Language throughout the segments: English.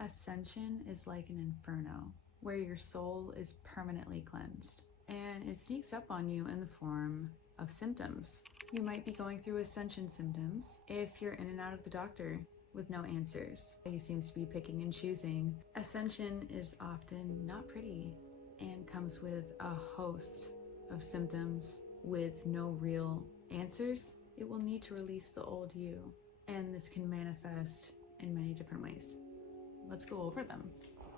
Ascension is like an inferno where your soul is permanently cleansed, and it sneaks up on you in the form of symptoms. You might be going through ascension symptoms if you're in and out of the doctor with no answers. He seems to be picking and choosing. Ascension is often not pretty and comes with a host of symptoms with no real answers. It will need to release the old you, and this can manifest in many different ways. Let's go over them.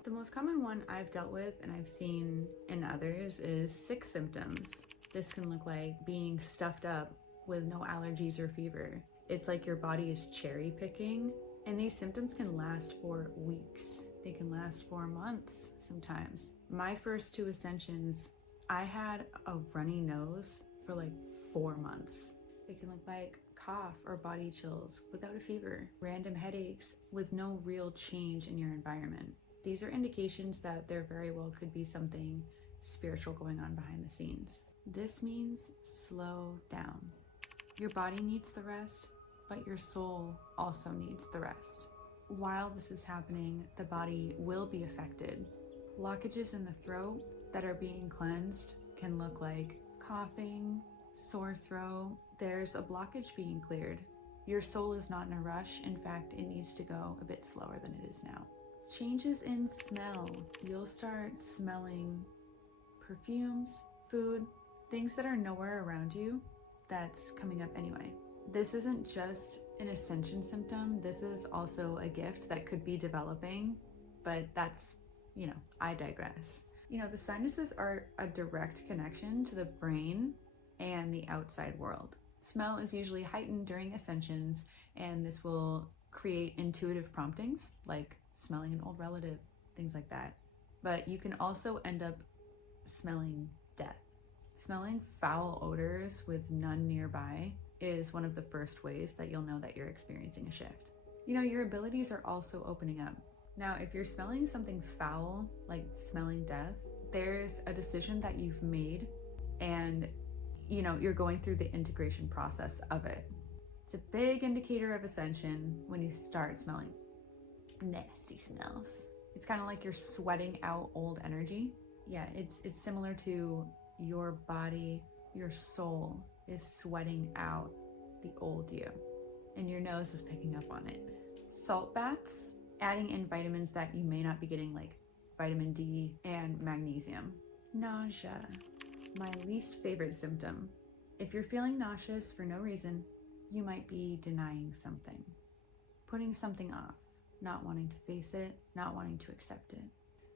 The most common one I've dealt with and I've seen in others is sick symptoms. This can look like being stuffed up with no allergies or fever. It's like your body is cherry picking, and these symptoms can last for weeks. They can last for months sometimes. My first 2 ascensions, I had a runny nose for like 4 months. It can look like cough or body chills without a fever, random headaches with no real change in your environment. These are indications that there very well could be something spiritual going on behind the scenes. This means slow down. Your body needs the rest, but your soul also needs the rest. While this is happening, the body will be affected. Blockages in the throat that are being cleansed can look like coughing, sore throat. There's a blockage being cleared. Your soul is not in a rush. In fact, it needs to go a bit slower than it is now. Changes in smell. You'll start smelling perfumes, food, things that are nowhere around you that's coming up anyway. This isn't just an ascension symptom. This is also a gift that could be developing, but that's, I digress. The sinuses are a direct connection to the brain and the outside world. Smell is usually heightened during ascensions, and this will create intuitive promptings like smelling an old relative, things like that. But you can also end up smelling death. Smelling foul odors with none nearby is one of the first ways that you'll know that you're experiencing a shift. Your abilities are also opening up. Now, if you're smelling something foul, like smelling death, there's a decision that you've made, and you're going through the integration process of it. It's a big indicator of ascension when you start smelling nasty smells. It's kind of like you're sweating out old energy. Yeah, it's similar to your body, your soul is sweating out the old you, and your nose is picking up on it. Salt baths, adding in vitamins that you may not be getting, like vitamin D and magnesium. Nausea, my least favorite symptom. If you're feeling nauseous for no reason, you might be denying something, putting something off, not wanting to face it, not wanting to accept it.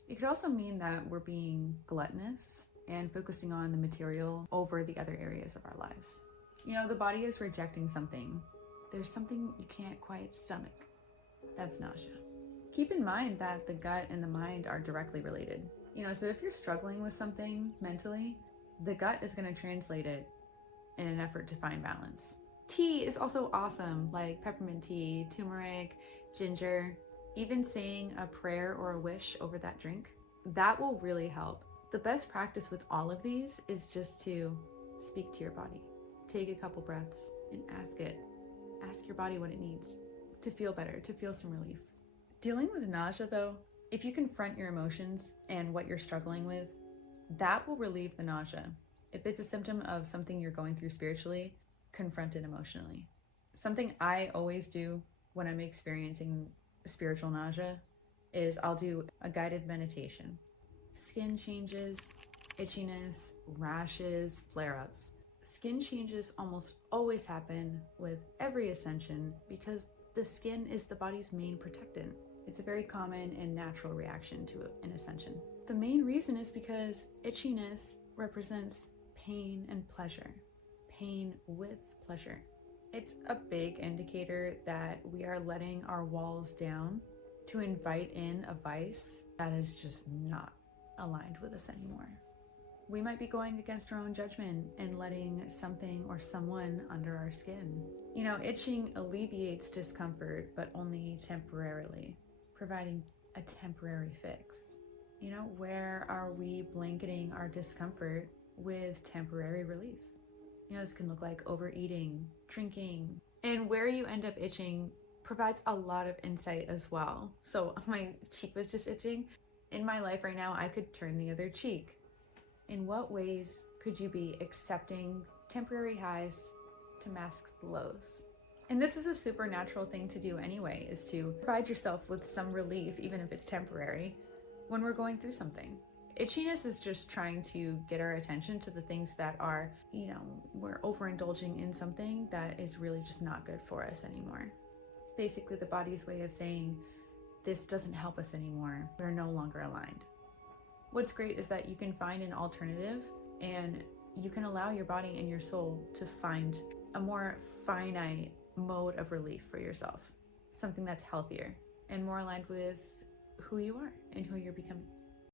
It could also mean that we're being gluttonous and focusing on the material over the other areas of our lives. The body is rejecting something. There's something you can't quite stomach. That's nausea. Keep in mind that the gut and the mind are directly related. So if you're struggling with something mentally, the gut is going to translate it in an effort to find balance. Tea is also awesome, like peppermint tea, turmeric, ginger. Even saying a prayer or a wish over that drink, that will really help. The best practice with all of these is just to speak to your body. Take a couple breaths and ask your body what it needs to feel better, to feel some relief. Dealing with nausea though, if you confront your emotions and what you're struggling with, that will relieve the nausea. If it's a symptom of something you're going through spiritually, confront it emotionally. Something I always do when I'm experiencing spiritual nausea is I'll do a guided meditation. Skin changes, itchiness, rashes, flare-ups. Skin changes almost always happen with every ascension because the skin is the body's main protectant. It's a very common and natural reaction to an ascension. The main reason is because itchiness represents pain and pleasure. Pain with pleasure. It's a big indicator that we are letting our walls down to invite in a vice that is just not aligned with us anymore. We might be going against our own judgment and letting something or someone under our skin. Itching alleviates discomfort, but only temporarily, providing a temporary fix. Where are we blanketing our discomfort with temporary relief? This can look like overeating, drinking, and where you end up itching provides a lot of insight as well. So my cheek was just itching. In my life right now, I could turn the other cheek. In what ways could you be accepting temporary highs to mask the lows? And this is a supernatural thing to do anyway, is to provide yourself with some relief, even if it's temporary, when we're going through something. Itchiness is just trying to get our attention to the things that are, we're overindulging in something that is really just not good for us anymore. It's basically the body's way of saying, this doesn't help us anymore. We're no longer aligned. What's great is that you can find an alternative, and you can allow your body and your soul to find a more finite mode of relief for yourself. Something that's healthier and more aligned with who you are and who you're becoming.